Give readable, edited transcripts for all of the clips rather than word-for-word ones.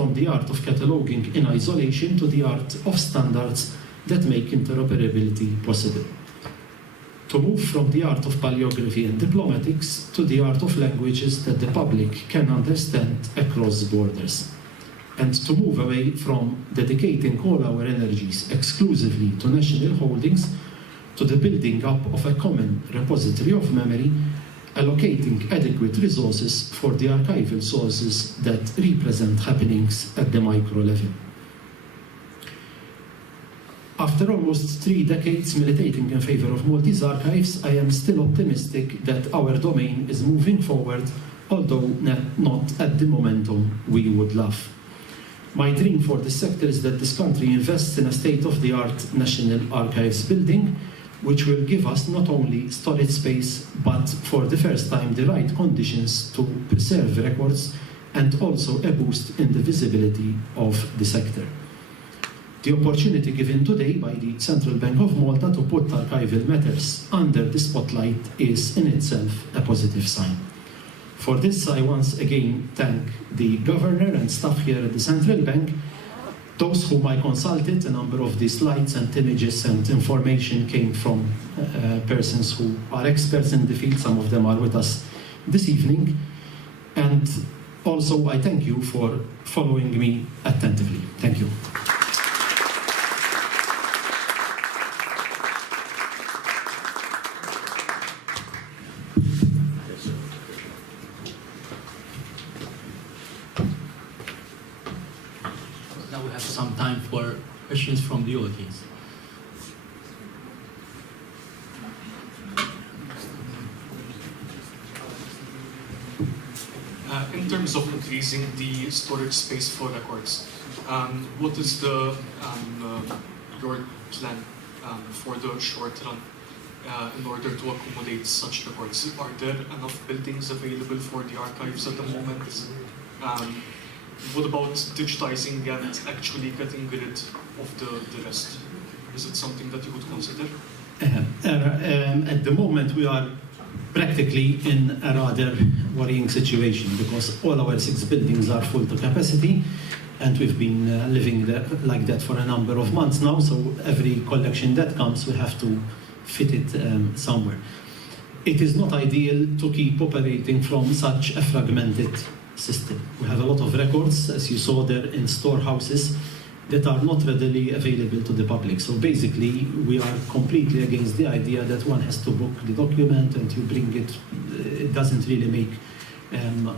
from the art of cataloging in isolation to the art of standards that make interoperability possible. To move from the art of paleography and diplomatics to the art of languages that the public can understand across borders. And to move away from dedicating all our energies exclusively to national holdings to the building up of a common repository of memory, allocating adequate resources for the archival sources that represent happenings at the micro level. After almost 3 decades militating in favor of Maltese archives, I am still optimistic that our domain is moving forward, although not at the momentum we would love. My dream for this sector is that this country invests in a state-of-the-art National Archives building, which will give us not only storage space, but for the first time the right conditions to preserve records and also a boost in the visibility of the sector. The opportunity given today by the Central Bank of Malta to put archival matters under the spotlight is in itself a positive sign. For this, I once again thank the Governor and staff here at the Central Bank, those whom I consulted. A number of the slides and images and information came from persons who are experts in the field. Some of them are with us this evening. And also, I thank you for following me attentively. Thank you. Some time for questions from the audience. In terms of increasing the storage space for records, what is the your plan for the short run in order to accommodate such records? Are there enough buildings available for the archives at the moment? What about digitizing and actually getting rid of the rest? Is it something that you would consider? At the moment, we are practically in a rather worrying situation because all our 6 buildings are full to capacity, and we've been living there like that for a number of months now. So every collection that comes, we have to fit it somewhere. It is not ideal to keep operating from such a fragmented system. We have a lot of records, as you saw there, in storehouses that are not readily available to the public. So basically, we are completely against the idea that one has to book the document and you bring it. It doesn't really make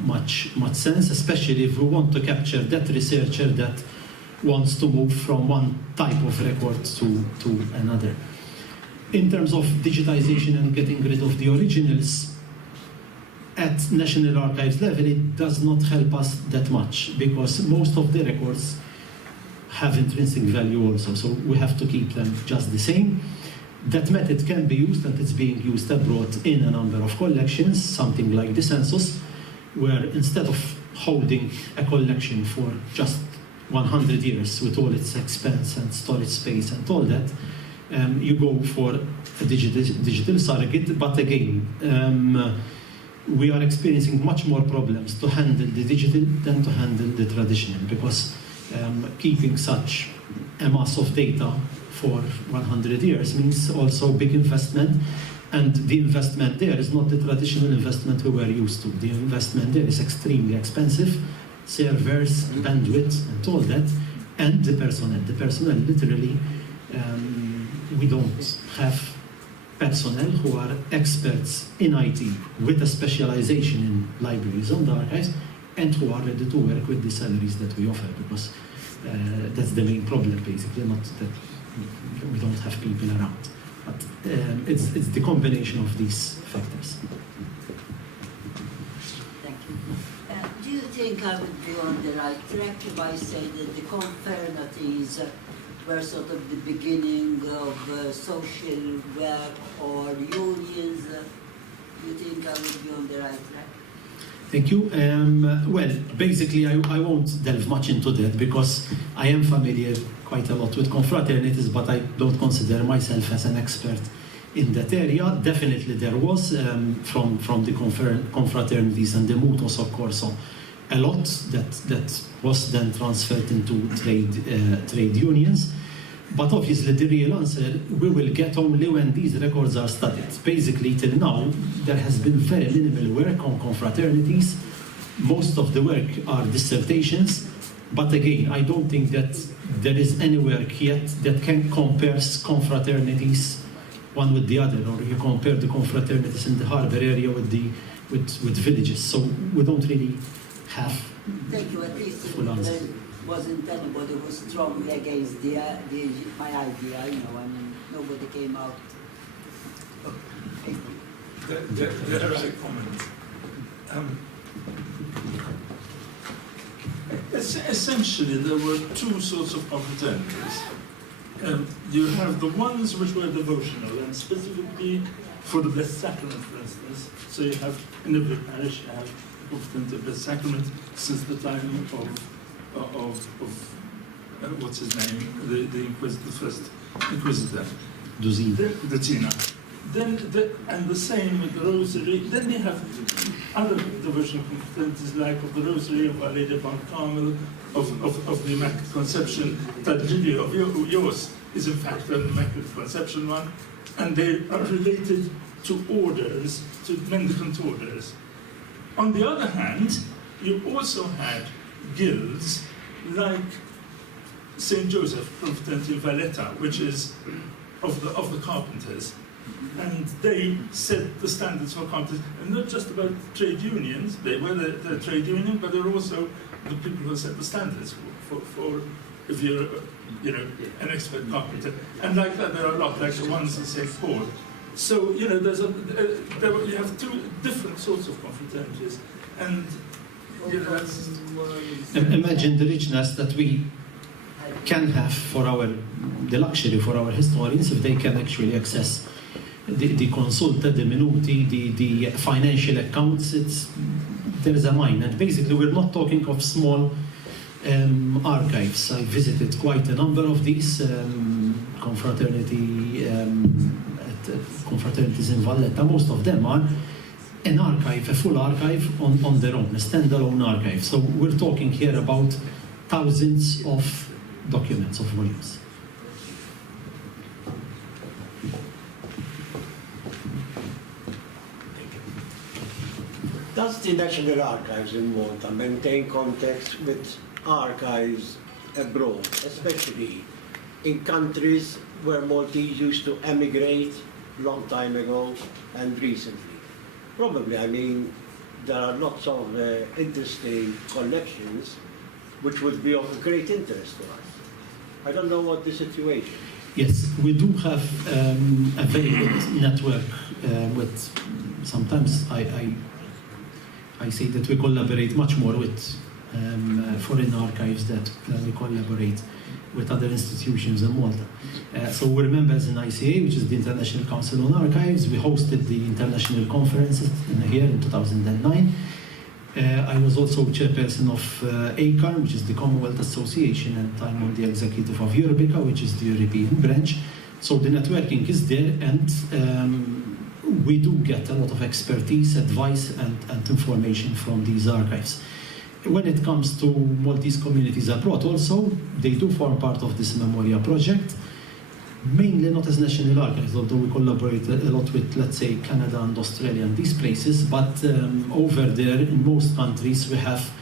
much sense, especially if we want to capture that researcher that wants to move from one type of record to another. In terms of digitization and getting rid of the originals, at National Archives level, it does not help us that much because most of the records have intrinsic value also, so we have to keep them just the same. That method can be used, and it's being used abroad in a number of collections, something like the census, where instead of holding a collection for just 100 years with all its expense and storage space and all that, you go for a digital surrogate, but again, we are experiencing much more problems to handle the digital than to handle the traditional, because keeping such a mass of data for 100 years means also big investment, and the investment there is not the traditional investment we were used to. The investment there is extremely expensive, servers, bandwidth, and all that, and the personnel. The personnel, literally, we don't have personnel who are experts in IT with a specialization in libraries and archives, and who are ready to work with the salaries that we offer, because that's the main problem, basically, not that we don't have people around. But it's the combination of these factors. Thank you. Do you think I would be on the right track if I say that the confraternities were sort of the beginning of social work or unions? Do you think I would be on the right track? Thank you. Well, basically, I won't delve much into that because I am familiar quite a lot with confraternities, but I don't consider myself as an expert in that area. Definitely there was, from the confraternities and the Mutuo Soccorso a lot that was then transferred into trade unions. But obviously the real answer we will get only when these records are studied. Basically till now there has been very minimal work on confraternities. Most of the work are dissertations, but again I don't think that there is any work yet that can compare confraternities one with the other, or you compare the confraternities in the harbour area with villages. So we don't really have Thank you. At least full answer. there wasn't anybody who was strongly against my idea, and nobody came out. There is a comment. Essentially, there were two sorts of confraternities. You have the ones which were devotional, and specifically for the Blessed Sacrament, for instance. So you have, in every parish, you have a confraternity of Blessed Sacrament since the time of what's his name, the first Inquisitor. The Tina. Then and the same with the Rosary. Then you have other devotional confraternities like of the Rosary, of Our Lady of Mount Carmel, of the Immaculate Conception. That really of yours is in fact an Immaculate Conception one, and they are related to orders, to mendicant orders. On the other hand, you also had guilds like St. Joseph Confraternity in Valletta, which is of the carpenters. And they set the standards for carpenters, and not just about trade unions. They were the trade union, but they're also the people who set the standards for if you're an expert carpenter. And like that, there are a lot, like the ones in St. Paul. So you have two different sorts of confraternities, and that's. Imagine the richness that we can have the luxury for our historians if they can actually access the consulta, the minuti, the financial accounts. There is a mine, and basically we're not talking of small archives. I visited quite a number of these confraternities in Valletta. Most of them are an archive, a full archive on their own, a standalone archive. So we're talking here about thousands of documents, of volumes. Does the National Archives in Malta maintain contacts with archives abroad, especially in countries where Maltese used to emigrate long time ago and recently? Probably, there are lots of interesting collections which would be of great interest to us. I don't know what the situation. Yes, we do have a very good network with, sometimes I say that we collaborate much more with foreign archives that we collaborate with other institutions in Malta. So we're members in ICA, which is the International Council on Archives. We hosted the international conferences here in 2009. I was also chairperson of ACAR, which is the Commonwealth Association, and I'm on the executive of Eurobica, which is the European branch. So the networking is there, and we do get a lot of expertise, advice, and information from these archives. When it comes to Maltese communities abroad also, they do form part of this Memoria project, mainly not as national archives, although we collaborate a lot with, let's say, Canada and Australia and these places, but over there, in most countries, we have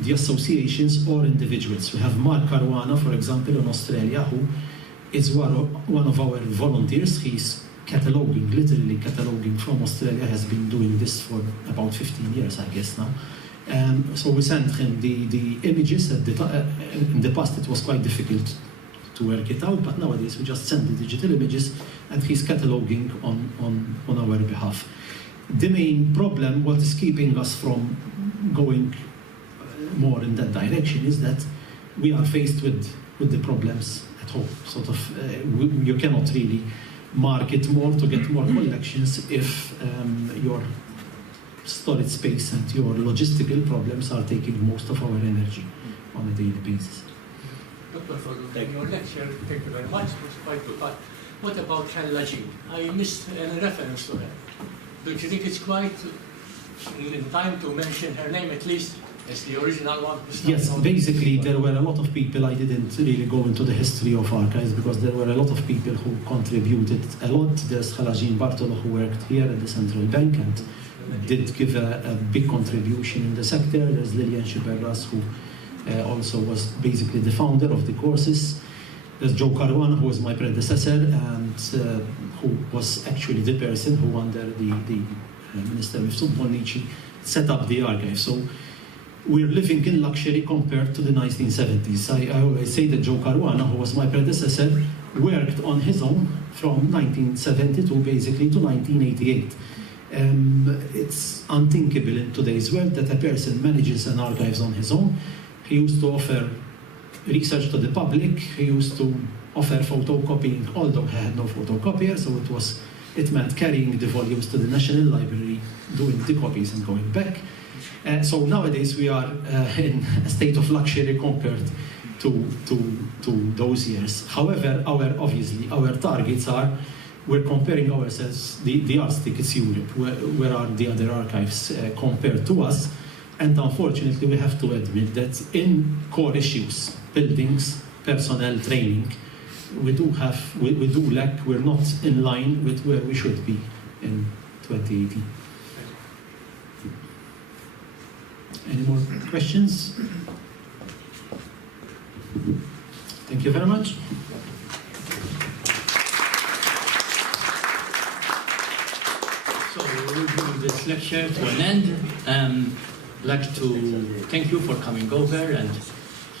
the associations or individuals. We have Mark Caruana, for example, in Australia, who is one of our volunteers. He's literally cataloging from Australia, has been doing this for about 15 years, I guess now. So we sent him the images. In the past, it was quite difficult to work it out, but nowadays we just send the digital images, and he's cataloging on our behalf. The main problem, what is keeping us from going more in that direction, is that we are faced with the problems at home. Sort of, you cannot really market more to get more collections if your storage space and your logistical problems are taking most of our energy on a daily basis. Dr. Farrugia, in your lecture, thank you very much, it was quite good, but what about Khallaji? I missed any reference to her. Don't you think it's quite in time to mention her name at least? It's the original one. Yes, basically there were a lot of people. I didn't really go into the history of archives because there were a lot of people who contributed a lot. There's Khalajin Bartolo who worked here at the Central Bank and did give a big contribution in the sector. There's Lilian Shiberras who also was basically the founder of the courses. There's Joe Caruana, who was my predecessor and who was actually the person who, under the Minister Mifsud Bonnici, set up the archive. So we're living in luxury compared to the 1970s. I always say that Joe Caruana, who was my predecessor, worked on his own from 1972 basically to 1988. It's unthinkable in today's world that a person manages an archives on his own. He used to offer research to the public. He used to offer photocopying, although he had no photocopier, so it meant carrying the volumes to the National Library, doing the copies and going back. So nowadays we are in a state of luxury compared to those years. However, obviously our targets are, we're comparing ourselves, the yardstick is Europe, where are the other archives compared to us, and unfortunately we have to admit that in core issues, buildings, personnel, training, we do lack, we're not in line with where we should be in 2018. Any more questions? Thank you very much. So we will bring this lecture to an end. I'd like to thank you for coming over and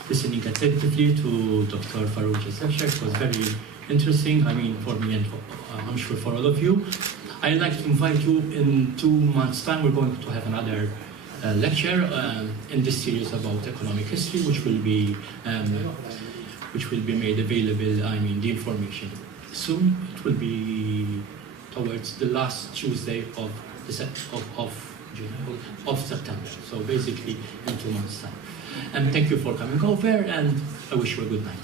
listening attentively to Dr. Farrugia's lecture. It was very interesting, I mean, for me and I'm sure for all of you. I'd like to invite you in 2 months' time. We're going to have another lecture in this series about economic history, which will be made available. I mean, the information soon. It will be towards the last Tuesday of September. So basically, in 2 months' time. And thank you for coming over, and I wish you a good night.